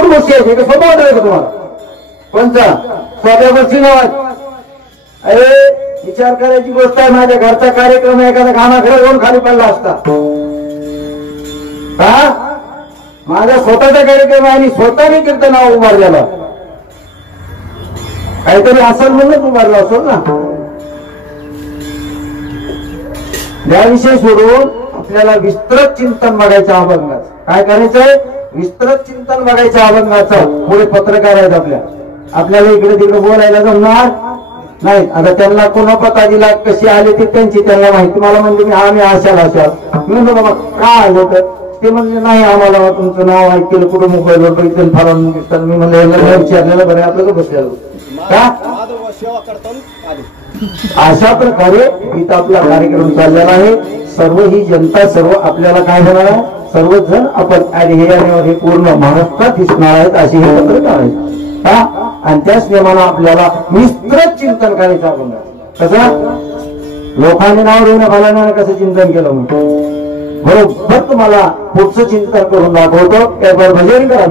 अवघड गोष्टी आहेत हे सोपं वाटत का तुम्हाला कोणता सोप्या गोष्टी नावात अरे विचार करायची गोष्ट आहे माझ्या घरचा कार्यक्रम एखादा कामाकडे जाऊन खाली पडला असता का माझा स्वतःचा कार्यक्रम आहे आणि स्वतःने कीर्तनावर उभारलेला काहीतरी असेल म्हणूनच उभारला असतो ना याविषयी सोडून आपल्याला विस्तृत चिंतन बघायचं अभंगाचं काय करायचंय विस्तृत चिंतन बघायचं अभंगाचं पुढे पत्रकार आहेत आपल्याला इकडे तिकडे बोलायला जमणार नाही आता त्यांना कोणा पता दिला कशी आले ते त्यांची त्यांना माहिती मला म्हणजे आम्ही आशाला म्हणतो बाबा काय आलं तर ते म्हणजे नाही आम्हाला तुमचं नाव ऐकलं कुठं मोबाईलवर बघितलं फलून दिसतात मी म्हणलं विचारलेलं बरं आपलं का बसलेलं का अशा प्रकारे इथं आपला कार्यक्रम चाललेला आहे सर्व ही जनता सर्व आपल्याला काय होणार आहे सर्वजण आपण हे पूर्ण महाराष्ट्रात दिसणार आहेत अशी हे पत्रकार आहेत का आणि त्याच नियमानं आपल्याला विस्तृत चिंतन करायचं आपण कसं लोकांनी नाव देणं फलाना कसं चिंतन केलं म्हणून बरोबर तुम्हाला पुढचं चिंतन करून दाखवतो त्यावर भजन करा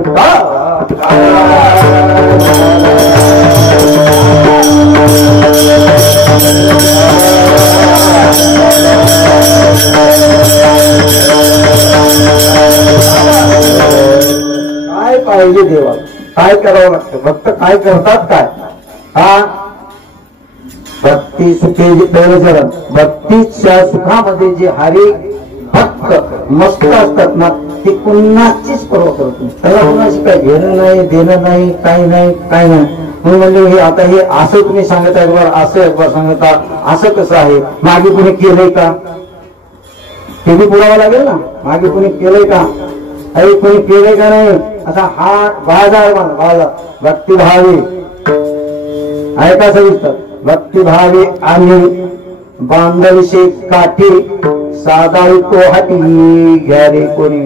काय पाहिजे देवा काय करावं लागतं भक्त काय करतात काय हा भक्ती सुखे दैवचरण भक्तीच्या सुखामध्ये जे हरी भक्त मस्त असतात ना ती कुणाचीच पर्वा करत नाही त्याला कुणाची काय घेणं नाही देणं नाही काही नाही काय नाही म्हणून म्हणजे हे आता हे असं तुम्ही सांगत आहे एकबार असं एकबार सांगता असं कसं आहे मागे कुणी केलंय का ते बी पुरावं लागेल ना मागे कुणी केलंय का अरे कोणी केलंय का नाही असा हा बाजार भक्तिभावे ऐका सविस्तर भक्तिभावे आम्ही बांधविषयी काठी साधाई तो हाती घ्या रे कोणी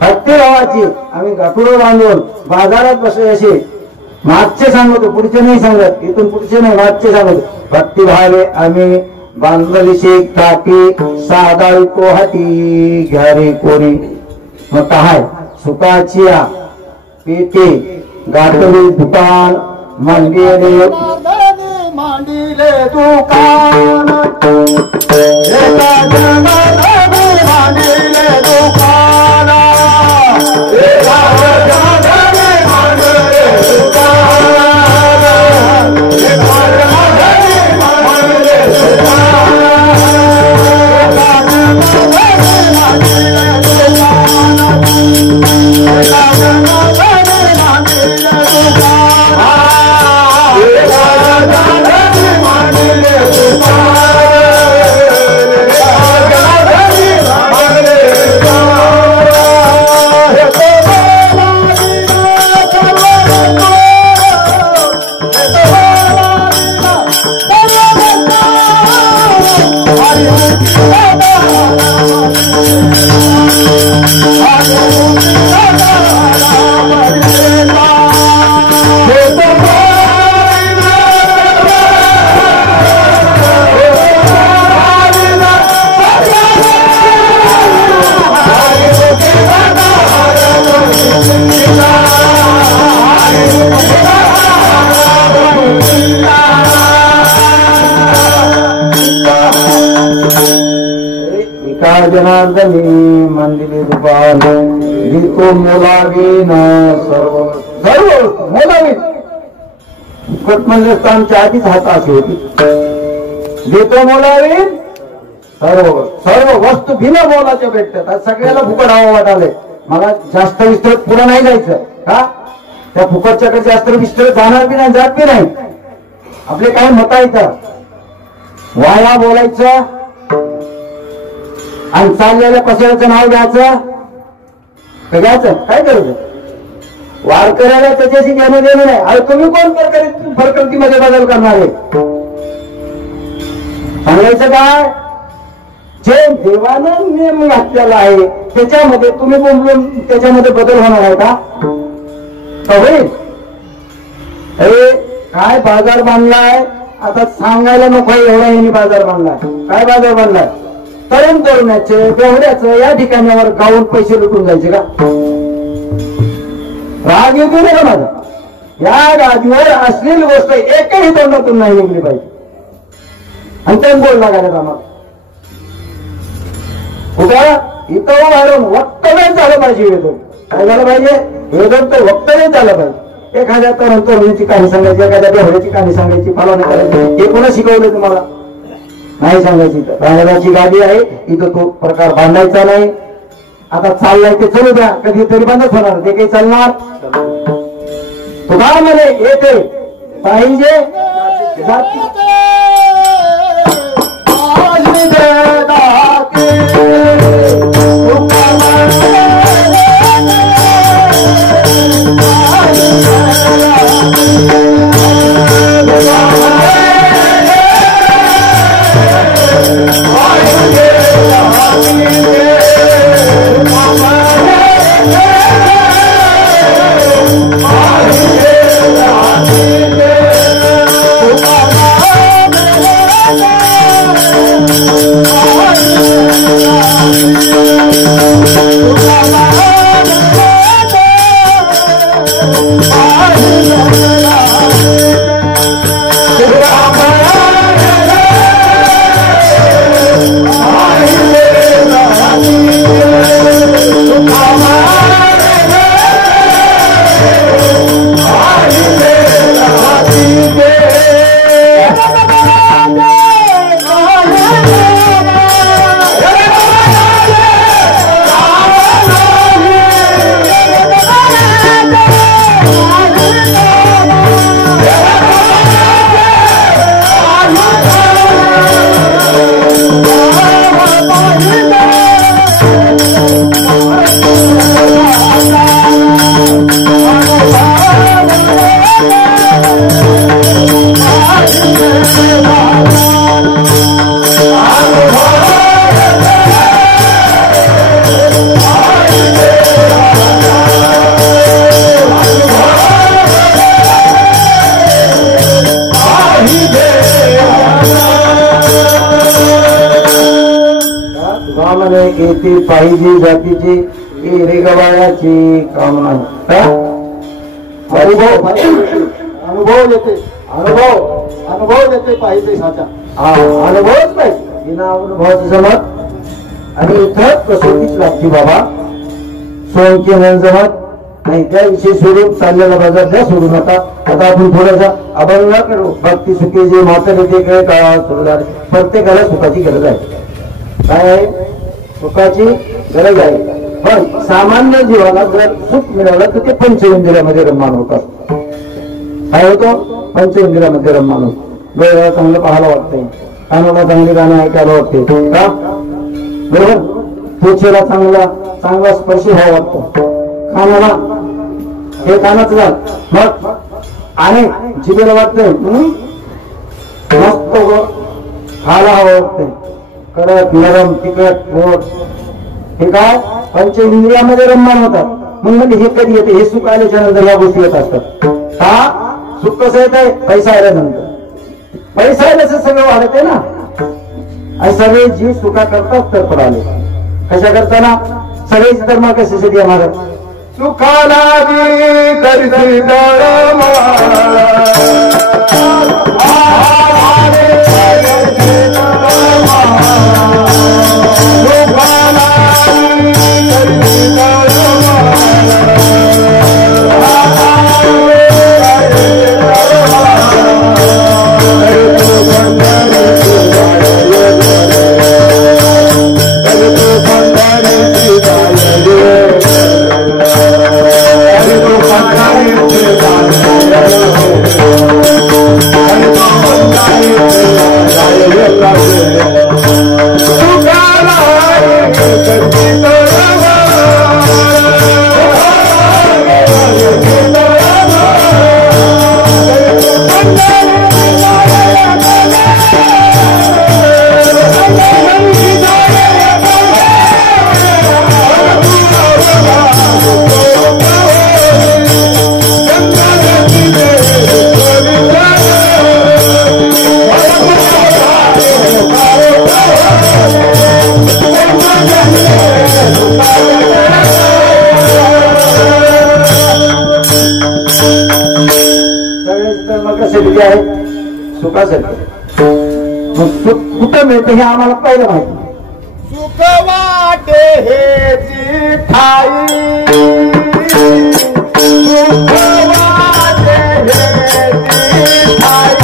भक्तिभावाची आम्ही गाठुडं बांधून बाजारात बसले असे मागचे सांगतो पुढचे नाही सांगत इथून पुढचे नाही मागचे सांगतो भक्तिभावे आम्ही बांधविषयी काठी साधाई तो हाती घ्या रे कोणी मग काय सुखाची पेटे गाठली दुकान मांडले मांडले दुकान मांडले दुकान जनार्दनी मंदिरे दुकान गीतो मोलावीन सर्व सर्व मोलावीन फुकट म्हणजे आमच्या आधीच हाताशी होती गीतो मोलावीन सर्व सर्व वस्तू बिना मोलाच्या भेटतात आज सगळ्याला फुकट हवा वाटाले मला जास्त विस्तृत पुढे नाही जायचं का त्या फुकटच्याकडे जास्त विस्तृत जाणार बी नाही जात बी नाही आपले काय मत येतं वाया बोलायचं आणि चाललेल्या पसऱ्याचं नाव घ्यायचं घ्यायचं काय करायचं वारकऱ्याला त्याच्याशी घेणं देणं नाही अरे तुम्ही कोण प्रकृतीमध्ये बदल करणारे सांगायचं काय जे देवानं नियम घातलेला आहे त्याच्यामध्ये तुम्ही बोलून त्याच्यामध्ये बदल होणार आहे का होईल अरे काय बाजार बांधलाय आता सांगायला नको एवढा यांनी बाजार बांधलाय काय बाजार बांधलाय तरुण तरुणाचे बेवड्याचं या ठिकाणावर गावून पैसे लुटून जायचे का राग येतो नाही का माझा? या गादीवर अश्लील गोष्ट एकही तोंडातून नाही निघली पाहिजे. आणि त्याच बोल लागायला आम्हाला कुठं इथं वाढून वक्तव्य झालं पाहिजे. वेदन काय झालं पाहिजे? वेदन तर वक्तव्य झालं पाहिजे. एखाद्या तरुणीची कहाणी सांगायची, एखाद्या बेहड्याची कहाणी सांगायची, फलाने करायची, हे कोणा शिकवलं तुम्हाला? नाही सांगायची. रांगणाची गादी आहे, इथं तो प्रकार बांधायचा नाही. आता चाललाय ते चलू द्या, कधीतरी बंदच होणार, ते काही चालणार. तुका म्हणे येते पाहिजे येते पाहिजे जातीची रे गवायाची कामना. अनुभव येते, अनुभव येते पाहिजे साचा. अनुभवच पाहिजे, बिना अनुभवाचं जमत. आणि इथं कसोटीच लागते बाबा. सोयीचे न जमत नाही. त्याविषयी सोडून चाललेला बाजार द्या सोडू नका. आता आपण थोडासा अभंग करू. भक्ती सुखी जे म्हातारे ते काय काळा सोडणार. प्रत्येकाला सुखाची गरज आहे. काय आहे? सुखाची गरज आहे. पण सामान्य जीवाला जर सुख मिळालं तर ते पंचइंद्रियामध्ये रममान होतात. काय होतं? पंचइंद्रियामध्ये रममान होतं. डोळ्याला चांगलं पाहायला वाटतंय, कानाला चांगली गाणं ऐकायला वाटते का? बरोबर. त्वचेला चांगला स्पर्श व्हावा वाटतो. कानाला हे कानाच झालं. मग आणि जिभेला वाटतंय मस्त खायला हवं वाटतंय. कडक नरम तिखट गोड. हे काय? पंचइंद्रियामध्ये रममान होतात. मग म्हणजे हे कधी येते? हे सुख आल्याच्या नंतर या गोष्टी येत असतात. हा सुख कसं येत आहे? पैसा आल्यानंतर. पैसा आल्याचं सगळं वाढत आहे ना. आणि सगळे जीव सुखा करतात तर पडाले. कशा करताना? सगळेच धर्म कशासाठी येणार? सुखाला करती कशासाठी आहे? सुखासाठी. मग सुख कुठं मिळतं हे आम्हाला पहिलं माहिती. सुख वाटे हे जी ठाई, सुख वाटे हे जी ठाई,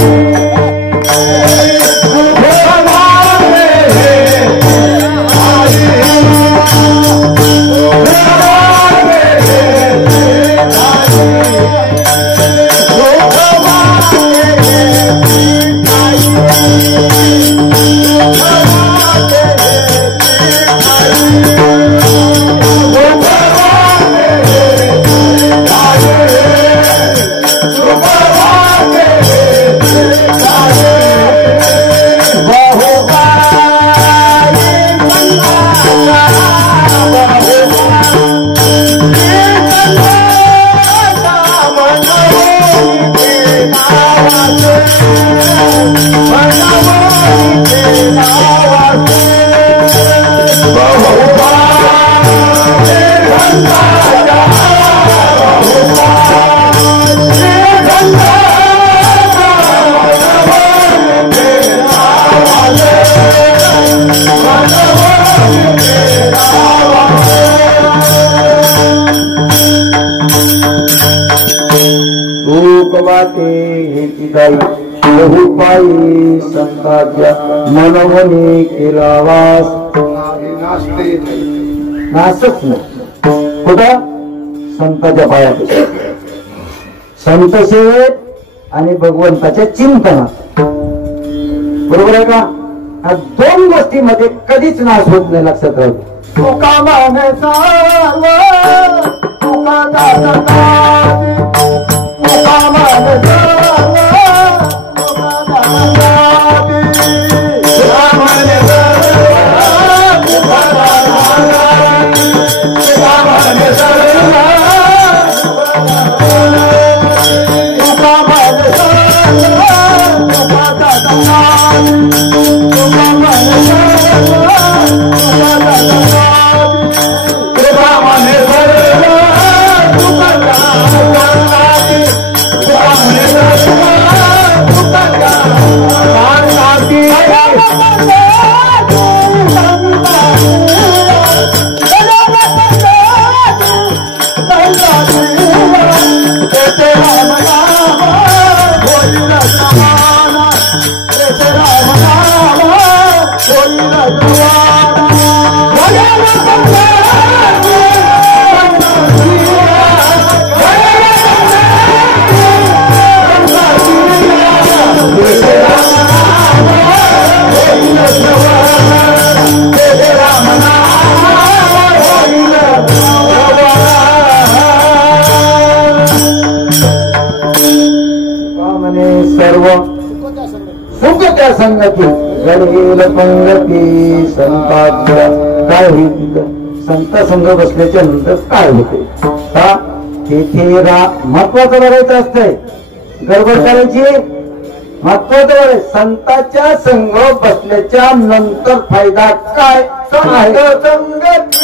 सुख वाटे हे बहुपायी संताच्या मनमनी केला वास. नासच नाही कुठं? संताच्या पायात. संत सेवेत आणि भगवंताच्या चिंतनात. बरोबर आहे का? ह्या दोन गोष्टीमध्ये कधीच नाश होत नाही. लक्षात राहतो. तुका माने सर्व तुका दादा, तुका माने सर्व तुका दादा, तुका माने सर्व तुका दादा, तुका माने सर्व तुका माने सर्व तुका दादा, तुका माने सर्व तुका दादा. सर्व सुख त्या संगती घडेल पंगती संताच्या. काय होईल? संत संघ बसल्याच्या नंतर काय होते? का तेथे महत्वाचं बघायचं असतंय. गडबड करायची महत्वाचं बघायचं. संताच्या संघ बसल्याच्या नंतर फायदा काय? संगती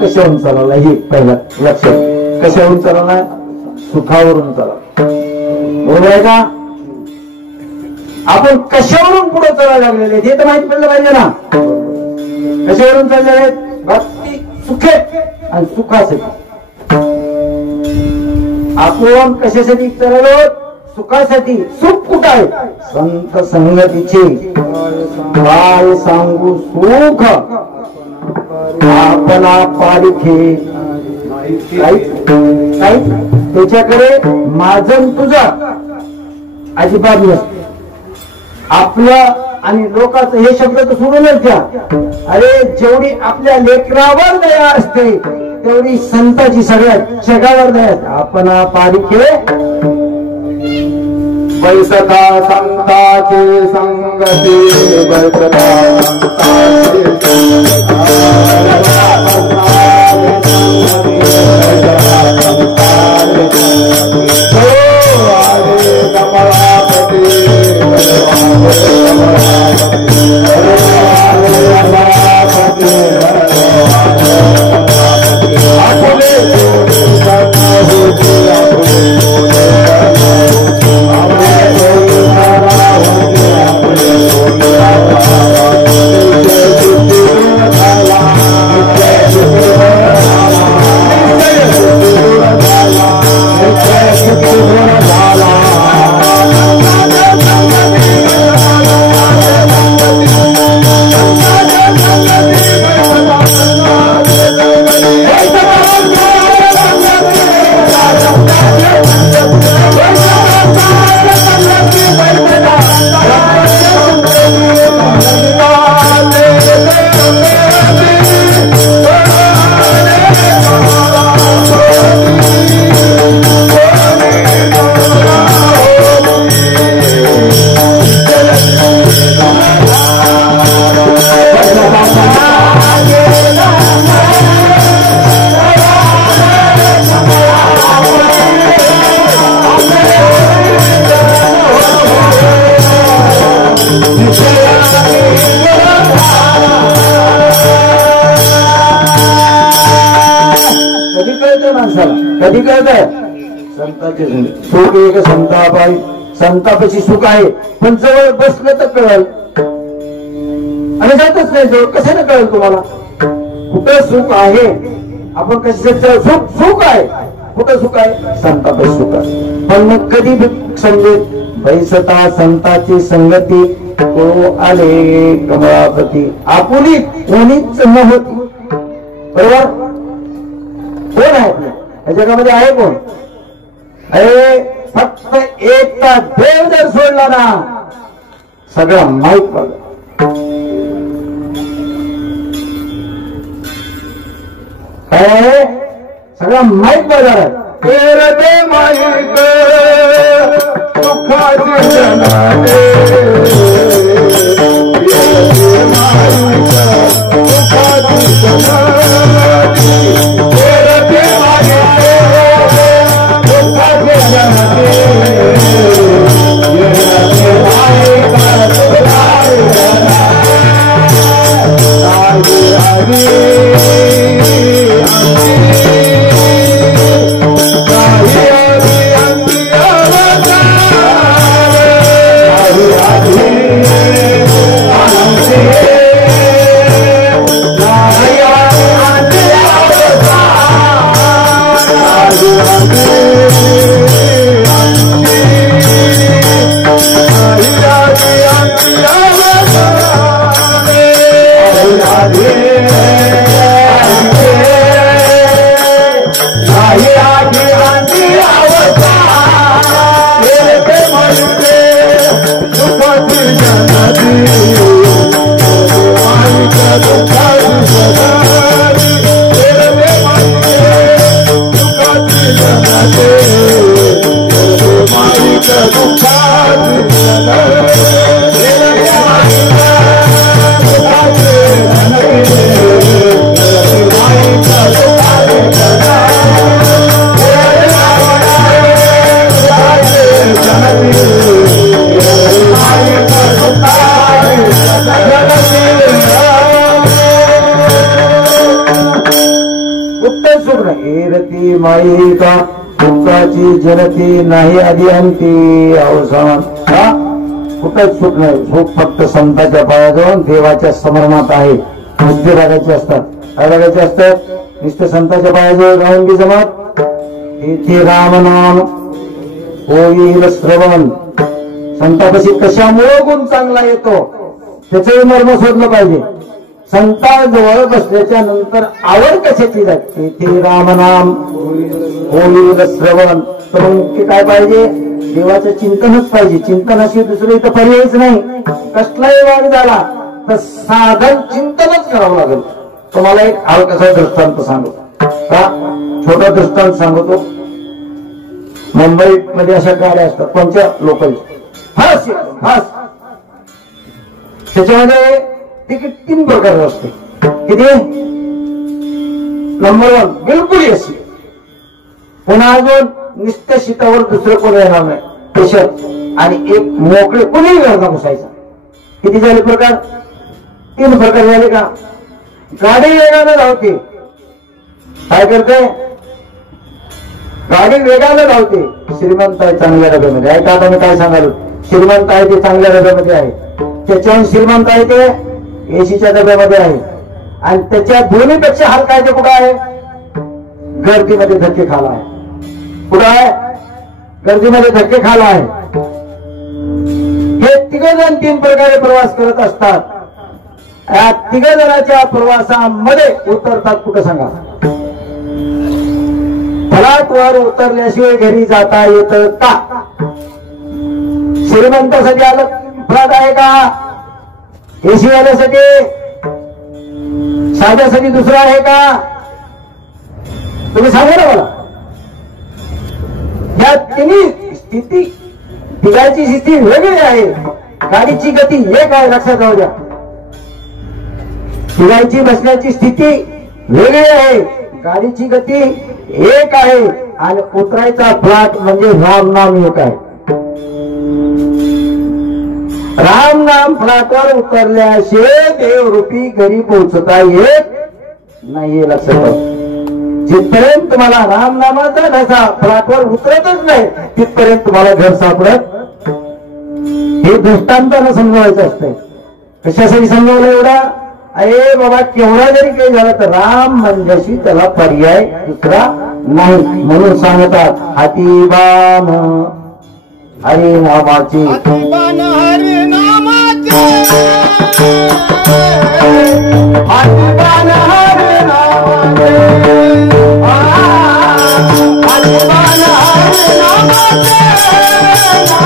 कशावरून चालवला हे पहिला लक्षात. कशावरून चालवलाय? सुखावरून चालवला. बरोबर आहे का? आपण कशावरून पुढे चालायला लागलेले हे तर माहिती पडलं पाहिजे ना. कशावरून चाललेले आहेत? भक्ती सुखे आणि सुखासाठी. आपण कशासाठी चाललो? सुखासाठी. सुख कुठं आहे? संत संगतीचे. काय सांगू सुख आपला पारिखे काही त्याच्याकडे माझं तुझं अजिबात नसते. आपलं आणि लोकांचं हे शब्द तर सोडूनच द्या. अरे जेवढी आपल्या लेकरावर दया असते तेवढी संताची सगळ्या जगावर दया असते. आपण पारिखे वैसता संताचे संगती वैसता कधी कळतंय? संताचे सुख एक संताप आहे. संतापाची सुख आहे पण जवळ बसलं तर कळल आणि जातच नाही जवळ. कशाने कळेल तुम्हाला कुठं सुख आहे? आपण कशाचं सुख सुख आहे? कुठं सुख आहे? संतापाची सुख आहे. पण मग कधी समजेल? बैसता संताची संगती तो आले कमळापती. आपुली कोणीच नव्हती. बरोबर? कोण आहे या जगामध्ये? आहे कोण? अरे फक्त एकटा देव जर सोडला ना सगळं माहीत पडलं. काय? सगळं माहीत पडणार. तेरते माहीत सुखाची जनाते सुखाची जनाते तेरते माहीत सुखाची जनाते माई का दुःखाची जनती नाही आधी अंती अवसान. कुठंच सुख नाही. सुख फक्त संतांच्या पायाजवळ देवाच्या समरणात आहे. नुसते रागायचे असतात. काय रागायचे असतात? नुसते संतांच्या पायाजवळ राहून बी जमात. इथे रामनाम होईल श्रवण. संतापाशी कशामुळे गुण चांगला येतो त्याचंही मर्म शोधलं पाहिजे. संतांजवळ बसल्याच्या नंतर आवड कशाची लागते? ते रामनाम होईल श्रवण. तर मग काय पाहिजे? देवाचं चिंतनच पाहिजे. चिंतनाशी दुसरं इथं पर्यायच नाही. कसलाही वाद झाला तर साधन चिंतनच करावं लागेल. तुम्हाला एक हलकासा दृष्टांत सांगतो का? छोटा दृष्टांत सांगतो. मुंबईमध्ये अशा गाड्या असतात कोणत्या? लोकल. Fast fast. त्याच्यामध्ये तिकीट 3 प्रकारचं असते. किती? नंबर 1 बिलकुल एसी. पुन्हा अजून नुसत्या शीटावर दुसरं कोणी येणार नाही. पेशंट. आणि एक मोकळे कोणीही गर्दा बसायचा. किती झाले प्रकार? 3 प्रकार झाले का? गाडी वेगानं धावते. काय करते? गाडी वेगानं धावते. श्रीमंत आहे चांगल्या डब्यामध्ये. ऐका आता मी काय सांगाल. श्रीमंत आहे ते चांगल्या डब्यामध्ये आहे. त्याच्याहून श्रीमंत आहे ते एसीच्या डब्यामध्ये आहे. आणि त्याच्या दोन्हीपेक्षा हलका आहे ते कुठं आहे? गर्दीमध्ये धक्के खाला आहे. कुठं आहे? गर्दीमध्ये धक्के खाला आहे. हे 3 जण 3 प्रकारे प्रवास करत असतात. या 3 जणांच्या प्रवासामध्ये उतरतात कुठं सांगा? फ्लॅटवर उतरल्याशिवाय घरी जाता येतं का? श्रीमंतासाठी अलग फ्लॅट आहे का? एसी वाल्यासाठी? साध्यासाठी दुसरा आहे का? तुम्ही सांगा ना मला. या तिन्ही स्थिती, तिघांची स्थिती वेगळी आहे. गाडीची गती एक आहे, लक्षात राहू द्या. तिघांची बसण्याची स्थिती वेगळी आहे. गाडीची गती एक आहे. आणि उतरायचा फ्लॅट म्हणजे राम नाम एक आहे. राम नाम फ्लॅटवर उतरल्याशिवाय देवरूपी घरी पोहोचता येत नाही. लक्षात ठेवा. जिथपर्यंत तुम्हाला राम नामाचा ठसा फ्लॅटवर उतरतच नाही तिथपर्यंत तुम्हाला घर सापडत. हे दृष्टांतानं समजवायचं असतंय. कशासाठी समजवलं एवढा? अरे बाबा केवढा जरी काही झालं तर राम म्हणल्याशी त्याला पर्याय दुसरा नाही. म्हणून सांगतात हातीबान हरिनामाची. हातीबान हरिनामाचे. हातीबान हरिनामाचे. हातीबान हरिनामाचे. हातीबान हरिनामाचे.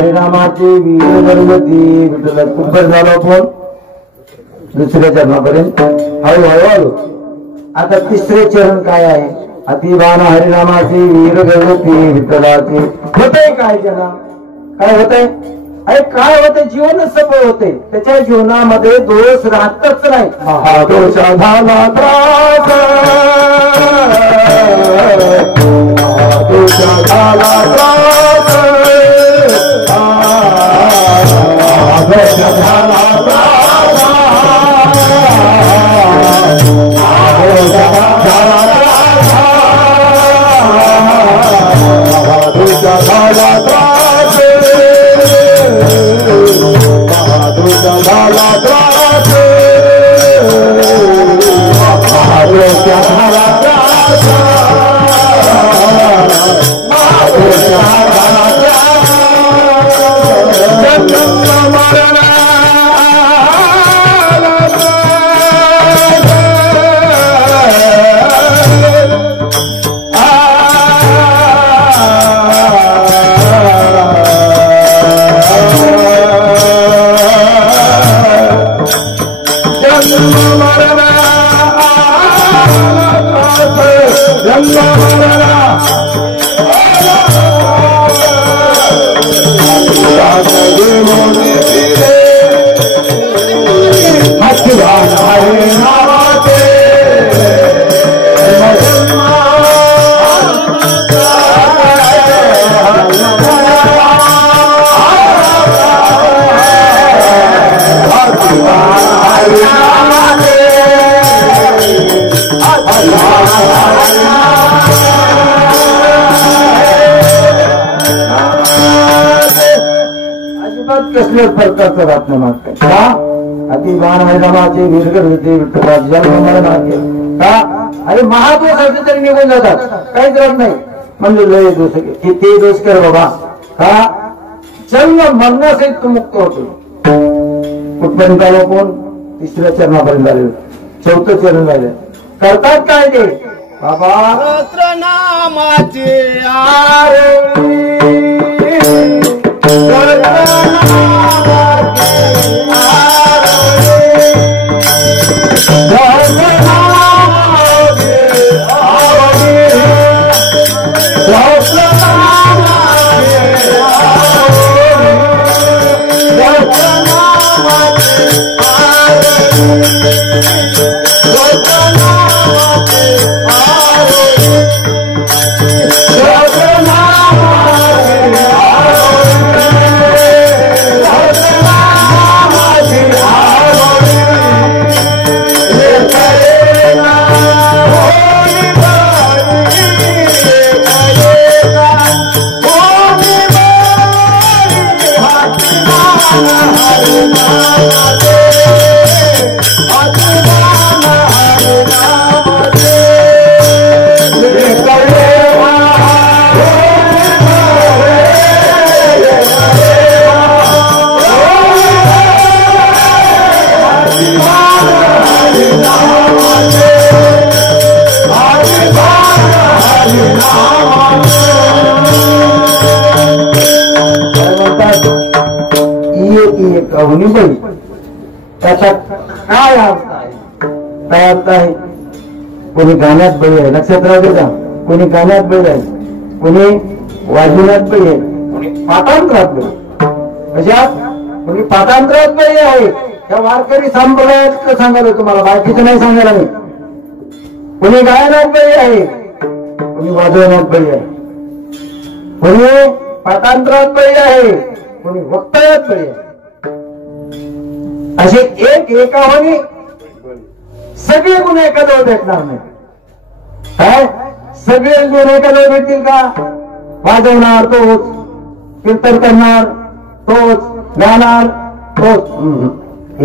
हरिनामाची वीर गर्भवती विठ्ठल कुंभर झालो आपण दुसऱ्या चरणापर्यंत हळूहळू. आता तिसरे चरण काय आहे? अतिबाण हरिनामाची वीर गर्भवती विठ्ठलाची. होतंय काय जना? काय होतंय? अरे काय होते? जीवनच सफळ होते. त्याच्या जीवनामध्ये दोष राहतच नाही. हा दोष झाला त्रास, दोष झाला त्रास, दोष झाला त्रास, दोष झाला त्रास, झाला त्रास, झाला त्रास, कसल्याच प्रकारचं राहत नाही मागते का? अतिबाण हरिनामाचे वीरगर्भवती विठ्ठलाची जन्म मरणाचे का? अरे महादोष असले तरी निघून जातात, काहीच राहत नाही. म्हणजे लय दोष किती दोष कर बाबा का? जन्म मरणासहित तू मुक्त होतो. कुठपर्यंत आलो? कोण? तिसऱ्या चरणापर्यंत आले. चौथं चरण राहिले. करतात काय ते बाबा? सहस्रनामाचे आरती, त्याचा काय अर्थ आहे? काय अर्थ आहे? कोणी गाण्यात बळी आहे, लक्षात राहते का? कोणी गाण्यात बळी आहे, कोणी वाजवण्यात बळी आहे, कोणी पाठांतरात बळी. कशात? कोणी पाठांतरात बळी आहे. त्या वारकरी संप्रदायात सांगायला तुम्हाला, बाकीचं नाही सांगायला मी. कोणी गायनात बळी आहे, कोणी वाजवण्यात बळी आहे, कोणी पाठांतरात बळी आहे, कोणी वक्तव्यात बळी आहे. असे एक एकावनी सगळे गुण एखाद्यावर भेटणार नाही. काय? सगळे गुण एखाद्यावर भेटतील का? वाजवणार तोच, कीर्तन करणार तोच, गाणार तोच.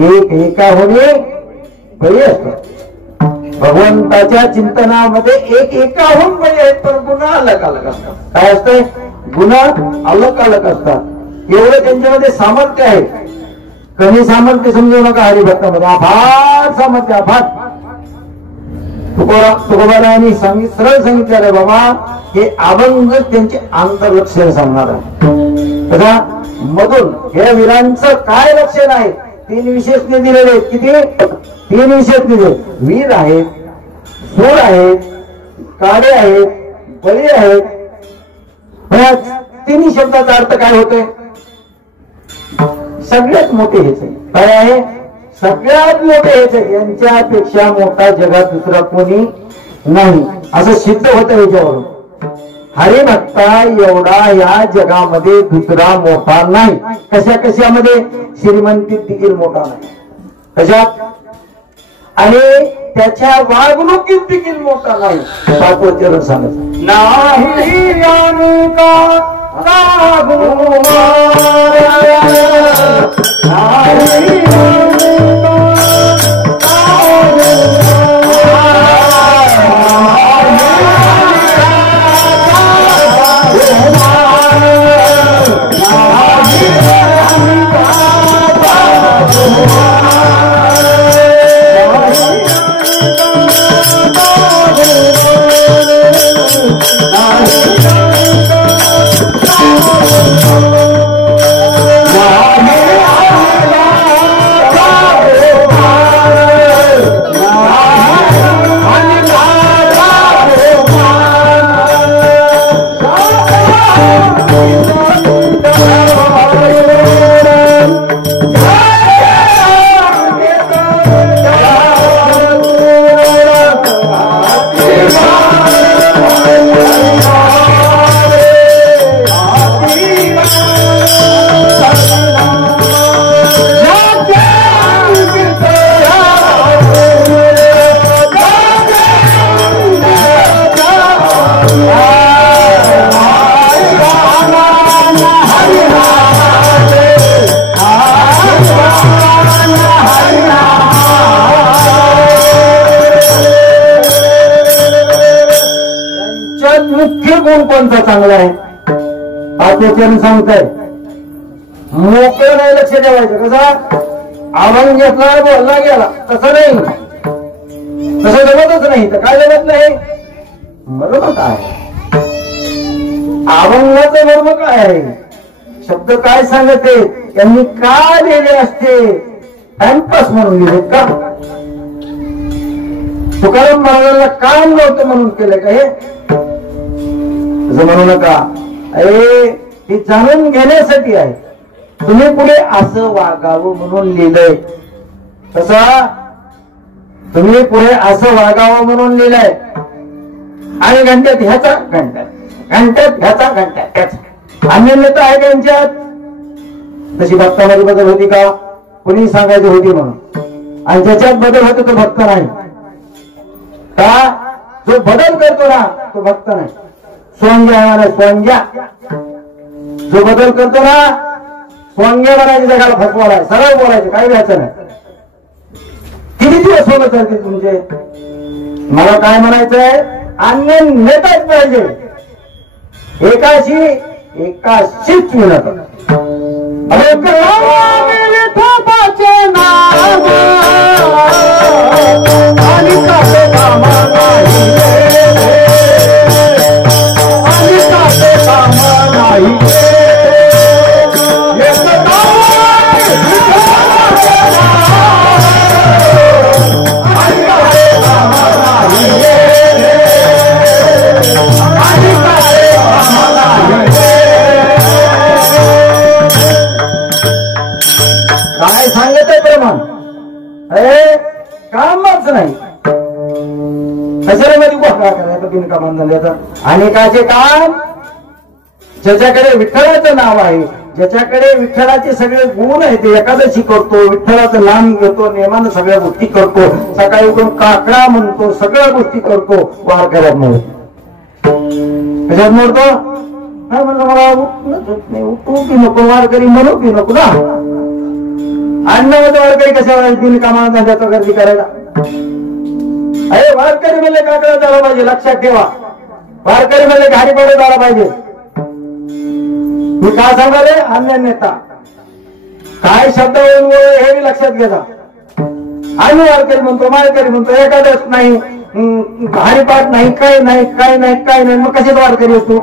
एक एकावनी बळी असतात. भगवंताच्या चिंतनामध्ये एक एकाहून बळी आहेत, पण गुन्हा अलग अलग असतात. काय असतंय? गुन्हा अलग अलग असतात. एवढं त्यांच्यामध्ये सामर्थ्य आहे. कमी सामर्थ्य समजू नका हरिभक्तामध्ये, अफाट सामर्थ्य, अफाट. तुकोबारायांनी सरळ सांगितलेलं बाबा, हे अभंग त्यांचे आंतरलक्ष सांगणार आहे. बघा मधून हे वीरांचं काय लक्षण आहे 3 विशेषणे दिलेले आहेत किती 3 विशेषणे दिले वीर आहेत सूर आहेत काळे आहेत बळी आहेत या 3 शब्दाचा अर्थ काय होतोय सगळ्यात मोठे हेच आहे काय आहे सगळ्यात मोठे हेच आहे यांच्यापेक्षा मोठा जगात दुसरा कोणी नाही असं सिद्ध होतं याच्यावरून हरिभक्ता एवढा या जगामध्ये दुसरा मोठा नाही कशामध्ये श्रीमंतीत देखील मोठा नाही कशात आणि त्याच्या वागणुकीत देखील मोठा नाही 5वं चरण सांगत नाही मुख्य गुण कोणता चांगला आहे 5वं चरण सांगताय मोकळं नाही लक्ष ठेवायचं कसा आव्हान घेतला बोलला गेला तसं नाही तसं जमतच नाही तर काय जमत नाही मर्म काय अभंगाचं मर्म काय आहे शब्द काय सांगते त्यांनी का लिहिले असते टाइमपास म्हणून लिहिले का तुकाराम महाराजांना काम नव्हतं म्हणून केलं का हे असं म्हणू नका अरे हे जाणून घेण्यासाठी आहे तुम्ही पुढे असं वागावं म्हणून लिहिलंय तसा तुम्ही पुढे असं वागावं म्हणून लिहिलंय आणि घंट्यात ह्याचा घंट्यात ह्याचा घंट्यात त्याचा अन्यन्यता आहे त्यांच्यात तशी भक्तामध्ये बदल होती का कुणी सांगायची होती म्हणून आणि ज्याच्यात बदल होतो तो भक्त नाही का जो बदल करतो ना तो भक्त नाही स्वांग्या आहे स्वांग्या जो बदल करतो ना स्वांग्या बनायचे जगाला फसवायला सरळ बोलायचे काही व्हायचं नाही किती दिवस सोबत चालतील तुमचे मला काय म्हणायचंय अन्य नेताच पाहिजे एकाशीच विनत काय सांगत आहे प्रमाण अरे कामच नाही कशाला मध्ये गोष्ट करायचं बिनकामान झाल्याचं अनेकाचे काम ज्याच्याकडे विठ्ठलाचं नाव आहे ज्याच्याकडे विठ्ठलाचे सगळे गुण आहेत ते एकादशी करतो विठ्ठलाचं नाम घेतो नेमानं सगळ्या गोष्टी करतो सकाळी उठून काकडा म्हणतो सगळ्या गोष्टी करतो वारकऱ्यात मोडतो कशात मोडतो काय म्हणलं मला नाही उठू की नको वारकरी म्हणू की नको ना अन्नमध्ये वारकरी कशाला बिनकामानं धंद्याचा गर्दी करायला अरे वारकरी म्हणजे काकडा झाला पाहिजे लक्षात ठेवा वारकरी म्हणजे घाडी पडत झाला पाहिजे मी काय सांगाले अन्य नेता काय शब्द हे मी लक्षात घेता आम्ही वारकरी म्हणतो माळकरी म्हणतो एखादच नाही हरिपाठ नाही काय नाही मग कशाच वारकरी असतो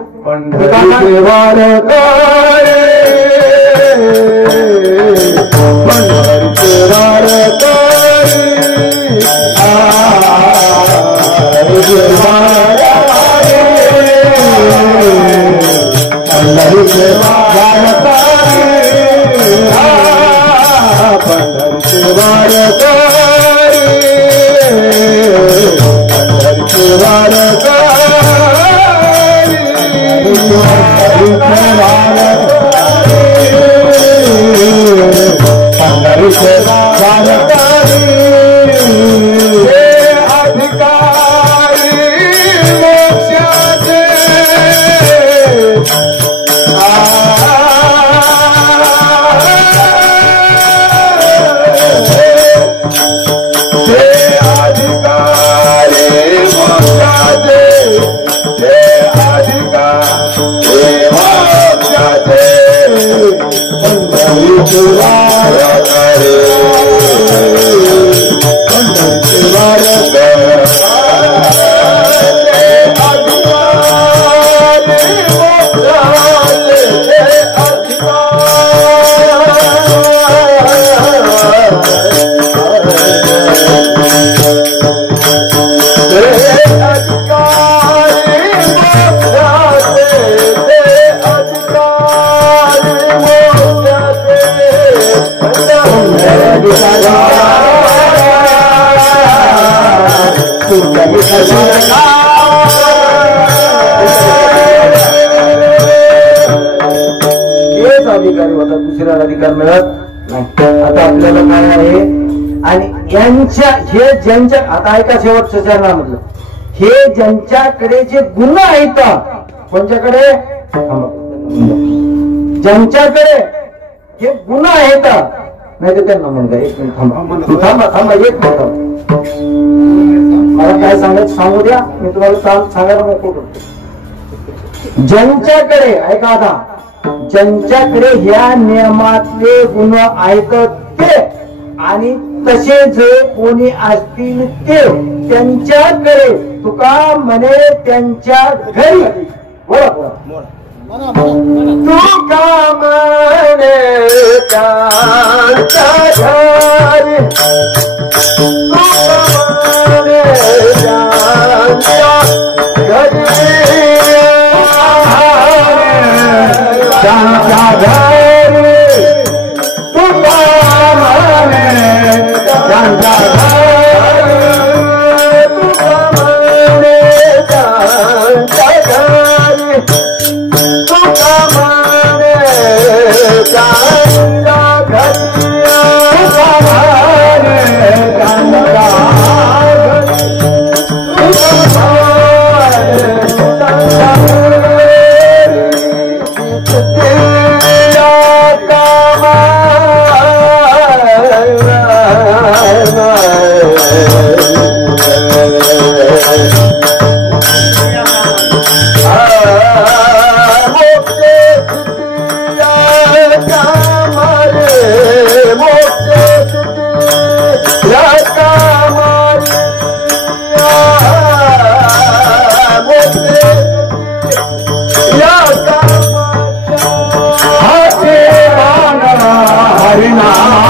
हेच अधिकारी होता, दुसऱ्याला अधिकार मिळत नाही. आता आपल्याला काय आहे आणि यांच्या हे ज्यांच्या आता ऐका शेवटच्या चरणामधलं हे ज्यांच्याकडे जे गुण आहेत कोणच्याकडे ज्यांच्याकडे हे गुण आहेत नाही तर त्यांना म्हणता एक मिनिट थांबा थांबा एक मिनिट मला काय सांगायचं सांगू द्या मी तुम्हाला सांगायला मोकळं करतो. ज्यांच्याकडे ऐका आता ज्यांच्याकडे ह्या नियमातले गुण आहेत ते आणि तसे जे कोणी असतील ते त्यांच्याकडे तुका म्हणे त्यांच्या घरी बोला तुका म्हणे त्यांच्या घरी हरिनाम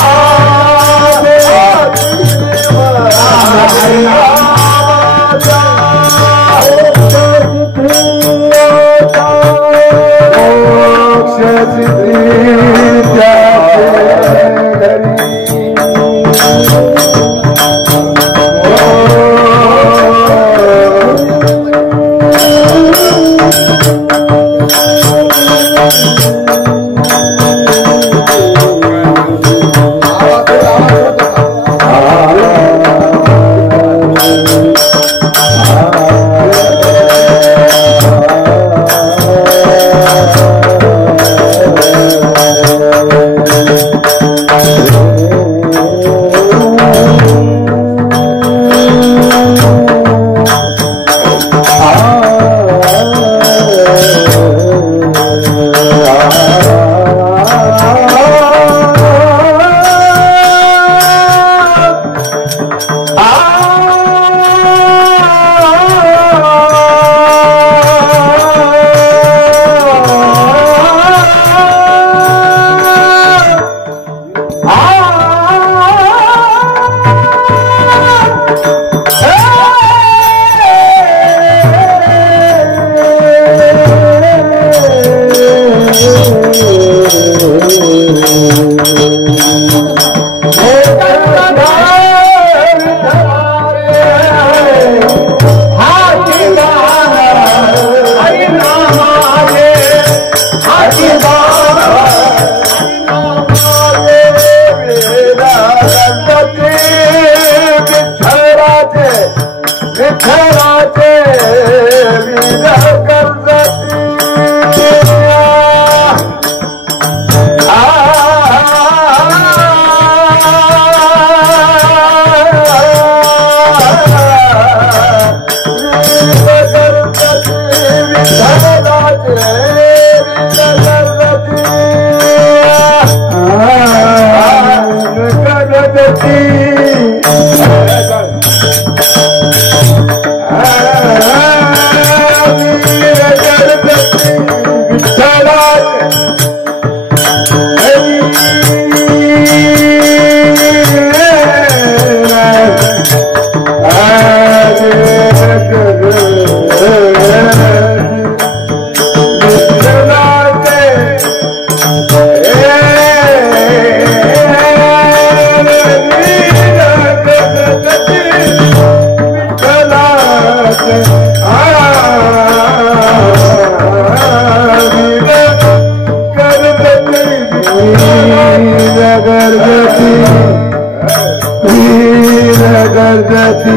करगती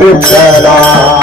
विठ्ठलाचे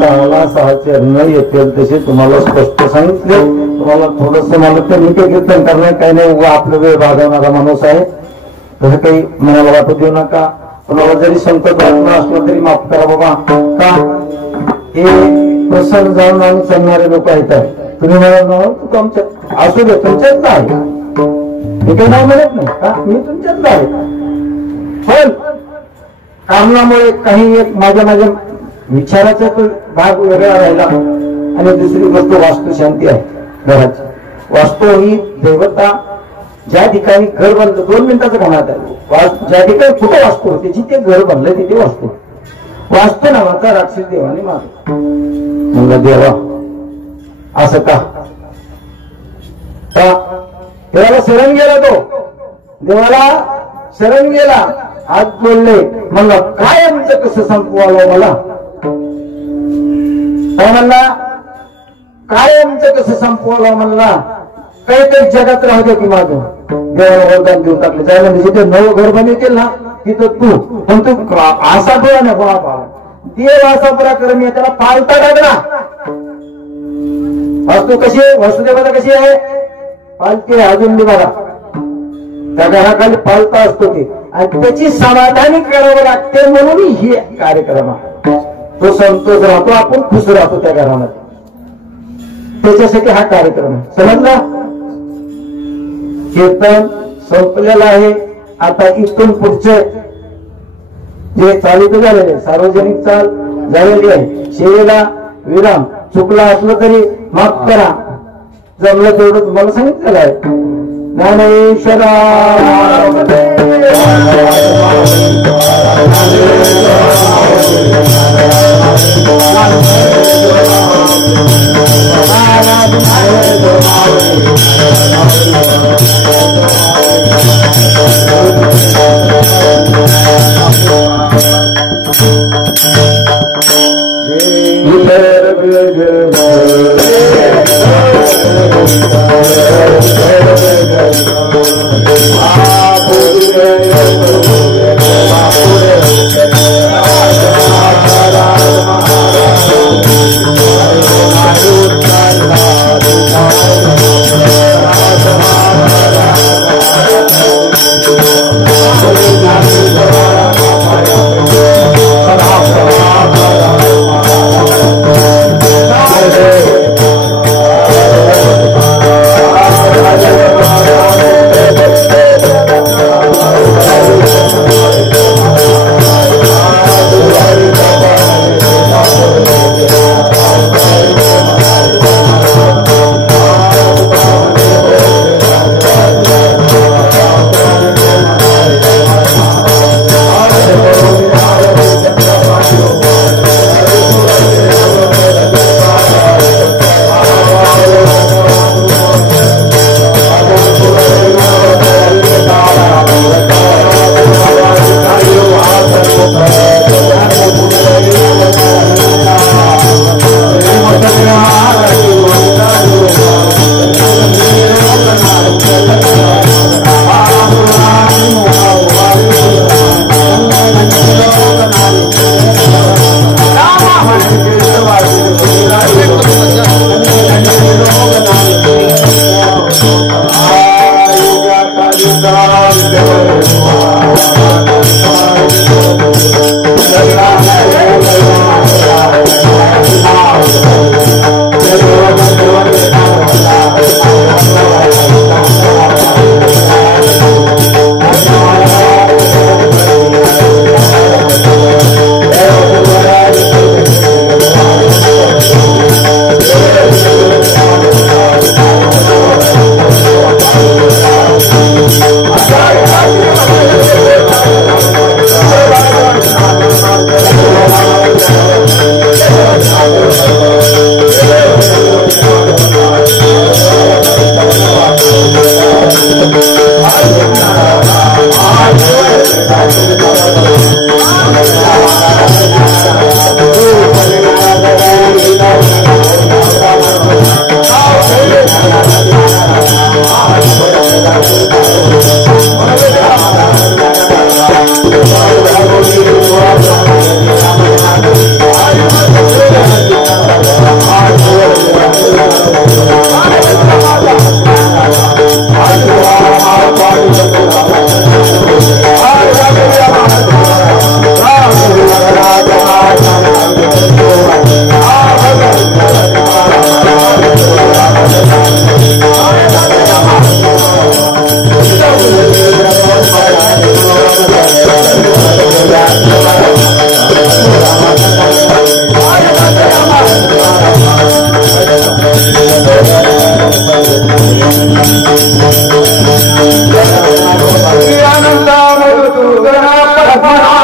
तुम्हाला 6 चरण येतील तसे तुम्हाला स्पष्ट सांगितले. तुम्हाला थोडस मला कमी कीर्तन करणार काही नाही. उगा आपलं वेळ भागवणारा माणूस आहे, तसं काही मनाला वाटू देऊ नका. तुम्हाला जरी संकट वाटलं असलं तरी माफ करा बाबा. का हे प्रसन्न जाऊन आणि चालणारे लोक आहेत. तुम्ही मला तू आमच्या असू दे, तुमच्याच आहे हे काही नाव म्हणत नाही का, मी तुमच्याच आहे. पण कामनामुळे काही एक माझ्या विचाराचा तो भाग वेगळा राहिला. आणि दुसरी गोष्ट वास्तुशांती आहे घराची. वास्तू ही देवता ज्या ठिकाणी घर बनलं 2 मिनिटाचं कामात आहे. ज्या ठिकाणी कुठं वास्तू होते जिथे घर बनलं तिथे वास्तू. वास्तू नावाचा राक्षस देवाने मारला. म्हणलं देवा असं का? देवाला शरण गेला, तो देवाला शरण गेला, हात बोलले. म्हणलं काय आमचं कसं संपवावं मला? काय म्हणला? काय आमचं कसं संपवावं म्हणला? काहीतरी जगात राहू दे की माझं. देवाला वरदान देऊन टाकले. जायला जिथे नवं घर बनवतील ना तिथं तू, पण तू असा पुरा ना बाबा देव असा पुरा कर. मी त्याला पालता टाकला. वास्तू कशी आहे? वास्तुदेवता कशी आहे? पालती आहे. अजून मी बघा त्या घराखाली पालता असतो ते, आणि त्याची समाधानी करावं लागते. म्हणून ही कार्यक्रम आहे. तो संतोष राहतो, आपण खुश राहतो त्या घरामध्ये. त्याच्यासाठी हा कार्यक्रम आहे. समजला? कीर्तन संपलेलं आहे. आता इथून पुढचे जे चालित झालेले सार्वजनिक चाल झालेली आहे. शेवेला विराम चुकला असलं तरी माफ करा. जमलं तेवढं तुम्हाला सांगितलेलं आहे. ज्ञानेश्वरा महाराज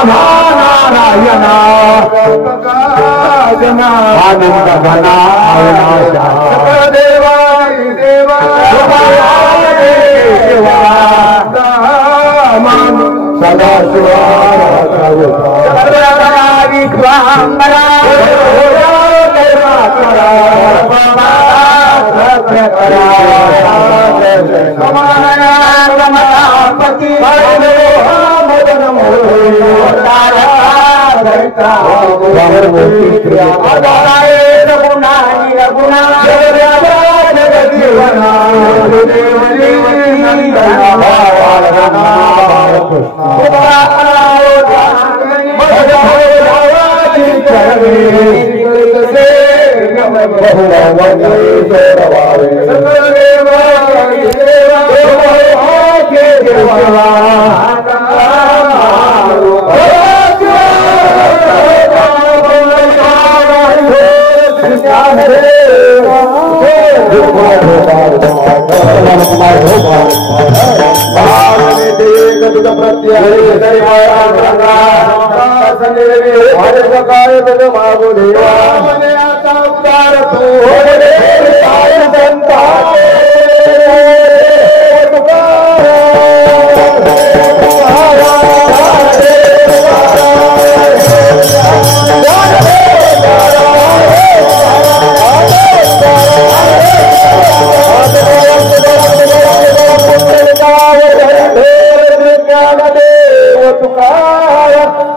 नारायण आनंद घना अविनाशा देवा देवा सदा शिवा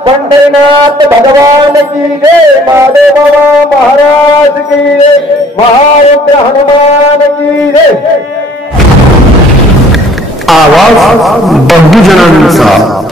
पंढरीनाथ भगवान की जय, महादेव बाबा महाराज की जय, महारुद्र हनुमान की जय। आवाज बहुजनांचा।